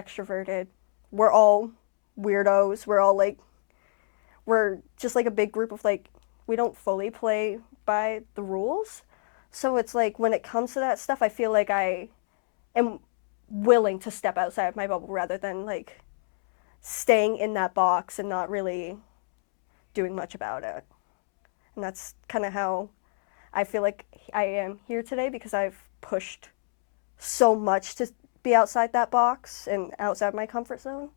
extroverted. We're all weirdos. We're just like a big group of like, we don't fully play by the rules. So it's like when it comes to that stuff, I feel like I am willing to step outside of my bubble rather than like staying in that box and not really doing much about it. And that's kind of how I feel like I am here today because I've pushed so much to be outside that box and outside my comfort zone.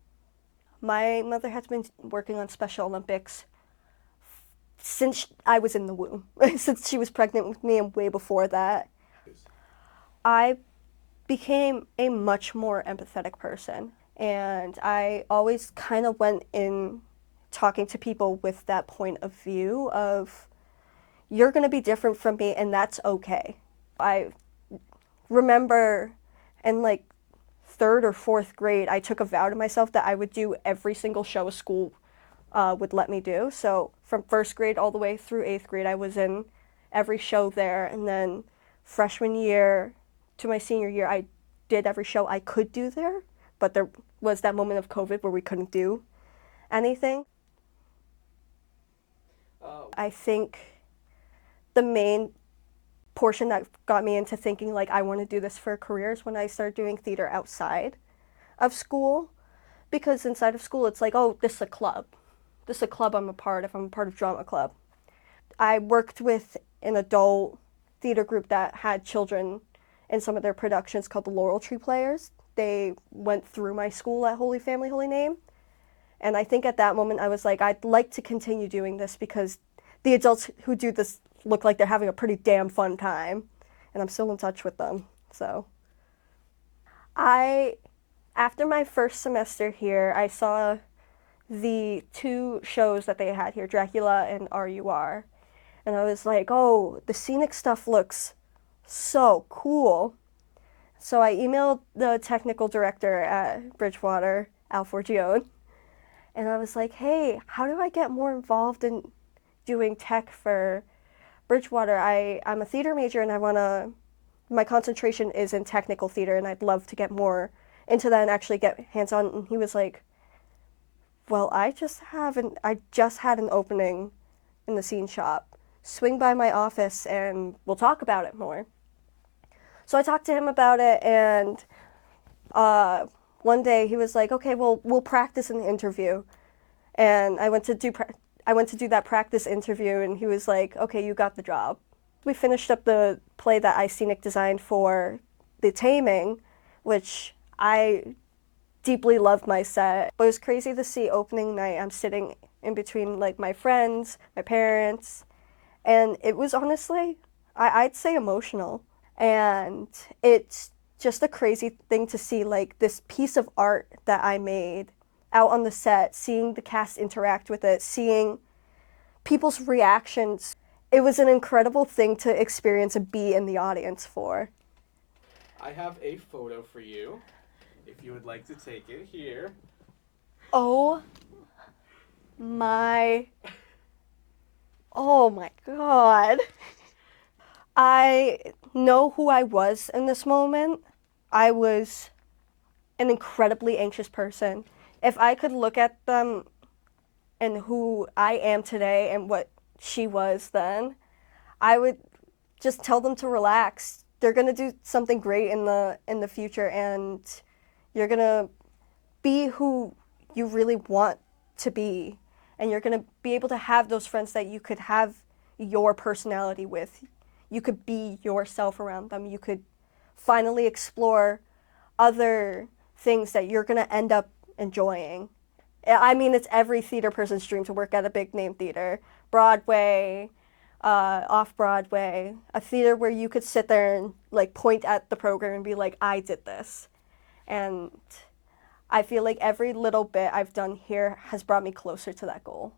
My mother has been working on Special Olympics since I was in the womb, since she was pregnant with me and way before that. I became a much more empathetic person, and I always kind of went in talking to people with that point of view of you're going to be different from me and that's okay. I remember in like third or fourth grade, I took a vow to myself that I would do every single show a school would let me do. So from first grade all the way through eighth grade, I was in every show there. And then freshman year to my senior year, I did every show I could do there. But there was that moment of COVID where we couldn't do anything. I think the main portion that got me into thinking like I want to do this for a career is when I started doing theater outside of school, because inside of school it's like, oh, this is a club, this is a club I'm a part of, I'm a part of drama club. I worked with an adult theater group that had children in some of their productions called the Laurel Tree Players. They went through my school at Holy Family Holy Name, and I think at that moment I was like, I'd like to continue doing this because the adults who do this look like they're having a pretty damn fun time, and I'm still in touch with them. So I, after my first semester here, I saw the two shows that they had here, Dracula and RUR, and I was like, oh, the scenic stuff looks so cool. So I emailed the technical director at Bridgewater, Al Forgione, and I was like, hey, how do I get more involved in doing tech for Bridgewater? I'm a theater major and my concentration is in technical theater and I'd love to get more into that and actually get hands-on. And he was like, well, I just had an opening in the scene shop. Swing by my office and we'll talk about it more. So I talked to him about it, and one day he was like, okay, well, we'll practice an interview. And I went to do that practice interview, and he was like, okay, you got the job. We finished up the play that I scenic designed for The Taming, which I deeply loved my set. But it was crazy to see opening night. I'm sitting in between like my friends, my parents, and it was honestly, I'd say emotional. And it's just a crazy thing to see like this piece of art that I made out on the set, seeing the cast interact with it, seeing people's reactions. It was an incredible thing to experience and be in the audience for. I have a photo for you, if you would like to take it here. Oh my, oh my God. I know who I was in this moment. I was an incredibly anxious person. If I could look at them and who I am today and what she was then, I would just tell them to relax. They're gonna do something great in the future, and you're gonna be who you really want to be, and you're gonna be able to have those friends that you could have your personality with. You could be yourself around them. You could finally explore other things that you're gonna end up enjoying. I mean, it's every theater person's dream to work at a big name theater, Broadway, off Broadway, a theater where you could sit there and like point at the program and be like, I did this. And I feel like every little bit I've done here has brought me closer to that goal.